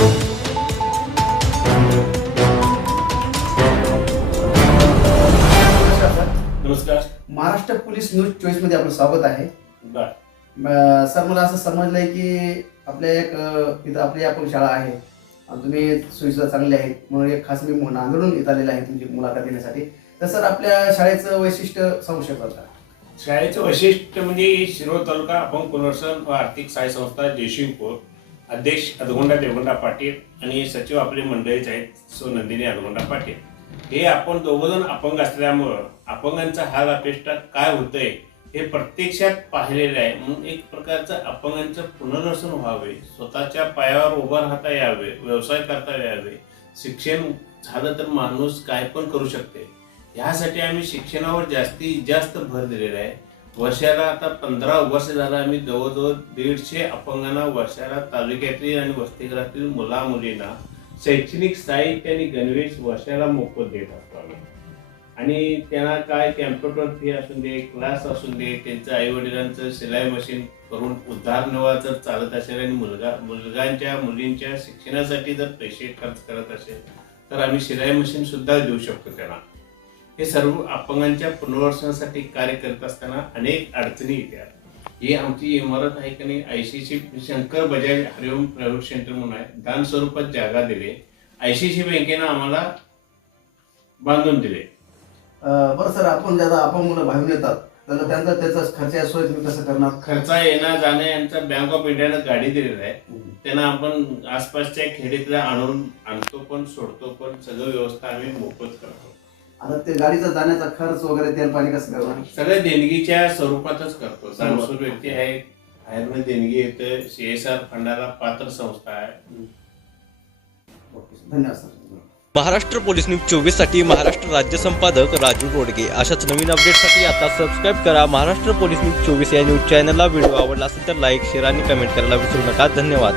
नमस्कार. Maharashtra police news चॉईसमध्ये आपलं स्वागत आहे. बर. अं, सर मला असं समजलंय की आपल्या एक अं, इथं आपली आपण शाळा आहे. आणि तुम्ही सुविधा चांगली आहेत. म्हणून एक खास मी नांदडून इथं आलेला आहे तुमची मुलाखत घेण्यासाठी. तर सर आपल्या शाळेचं वैशिष्ट्य सांगू शकाल का? शाळेचं वैशिष्ट्य म्हणजे शिरोळ तालुका अपंग पुनर्वसन व आर्थिक सहाय्य संस्था जयसिंगपूर. अध्यक्ष अदगोंडा देवगोंडा पाटील आणि सचिव आपले मंडळीच आहेत सो नंदिनी अदगोंडा पाटील. हे आपण दोघंजण अपंग असल्यामुळं अपंगांचा हाल अपेष्टा काय होतंय हे प्रत्यक्षात पाहिलेलं आहे. म्हणून एक प्रकारचं अपंगांचं पुनर्वसन व्हावे स्वतःच्या पायावर उभं राहता यावे व्यवसाय करता यावे शिक्षण झालं तर माणूस काय पण करू शकते. ह्यासाठी आम्ही शिक्षणावर जास्तीत जास्त भर दिलेला आहे. वर्षाला आता पंधरा वर्ष झालं आम्ही जवळजवळ दीडशे अपंगांना वर्षाला तालुक्यातील आणि वसतिगृहातील मुला मुलींना शैक्षणिक साहित्य आणि गणवेश वर्षाला मोफत देत असतो आम्ही. आणि त्यांना काय कॅम्प्युटर फी असून दे क्लास असून दे त्यांचं आई वडिलांचं सिलाई मशीन करून उद्धारनिवार जर चालत असेल आणि मुलगा मुलगांच्या मुलींच्या शिक्षणासाठी जर पैसे खर्च करत असेल तर आम्ही शिलाई मशीन सुद्धा देऊ शकतो त्यांना. हे सर्व अपंगांच्या पुनर्वसनासाठी कार्य करत असताना अनेक अडचणी येतात. ही आमची इमारत आहे की नाही ICC Shankar Bajaj Hariom private centre म्हणून आहे. दान स्वरूपात जागा दिले. आयसीसी बँकेनं आम्हाला बांधून दिले. बरं सर आपण ज्यादा आपण मुलं बाहेरून येतात तर त्यांचा त्याचा खर्च सोय तुम्ही कसं करणार? खर्च येणं जाणं यांचा बँक ऑफ इंडियानं गाडी दिलेला आहे. त्यांना आपण आसपासच्या खेडीतल्या आणून आणतो पण सोडतो पण सगळं व्यवस्था आम्ही मोफत करतो. आता ते गाडीचा जाण्याचा खर्च वगैरे तेल पाणी कसं करणार? सगळ्या देणगीच्या स्वरूपातच करतो. दानशूर व्यक्ती आहे बाहेरनं देणगी येते सीएसआर फंडाला पात्र संस्था आहे. ओके धन्यवाद सर. महाराष्ट्र पोलीस न्यूज चोवीससाठी महाराष्ट्र राज्य संपादक राजू रोडगे अशाच नवीन अपडेटसाठी आता सबस्क्राईब करा महाराष्ट्र पोलीस न्यूज चोवीस या न्यूज चॅनलला व्हिडिओ आवडला असेल तर लाईक शेअर आणि कमेंट करायला विसरू नका. धन्यवाद.